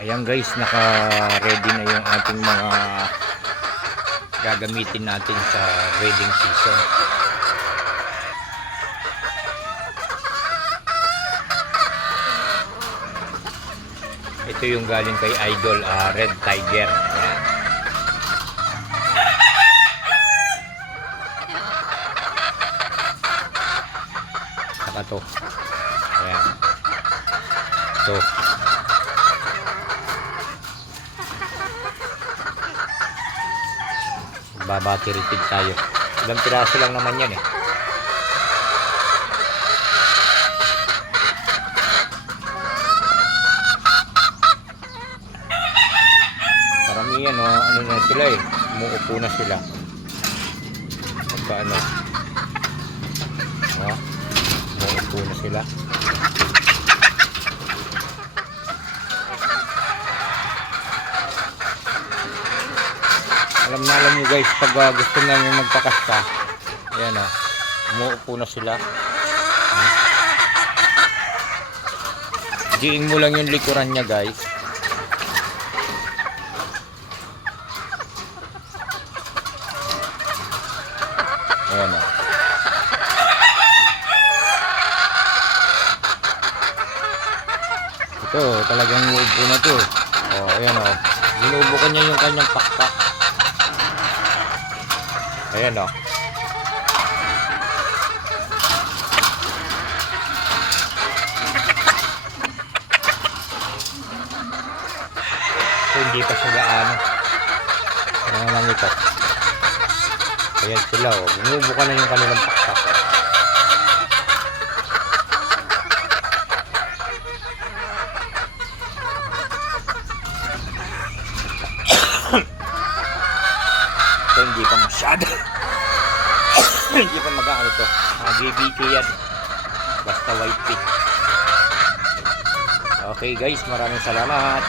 Ayan guys, naka-ready na yung ating mga gagamitin natin sa breeding season. Ito yung galing kay Idol, Red Tiger. Ayan. Saka to. Ayan. Ito. Babati repeat tayo. Ilang piraso lang naman yan eh. Karamihan ano na sila eh. Umuupo na sila. Pagka umuupo na sila. Alam nyo guys, pag gusto namin magpakasta, ayan umuupo na sila. Diin mo lang yung likuran niya guys. Ayan ito talagang uupo na to. Ayan binubukan niya yung kanyang pakpak. Ayan ito hindi pa siya gaano. Ayan lang ito. Ayan sila binubukan na yung kanilang pakpak. Ito hindi pa masyado. Hindi pa mag-ano to. GBK yan. Basta white pig. Okay guys, maraming salamat.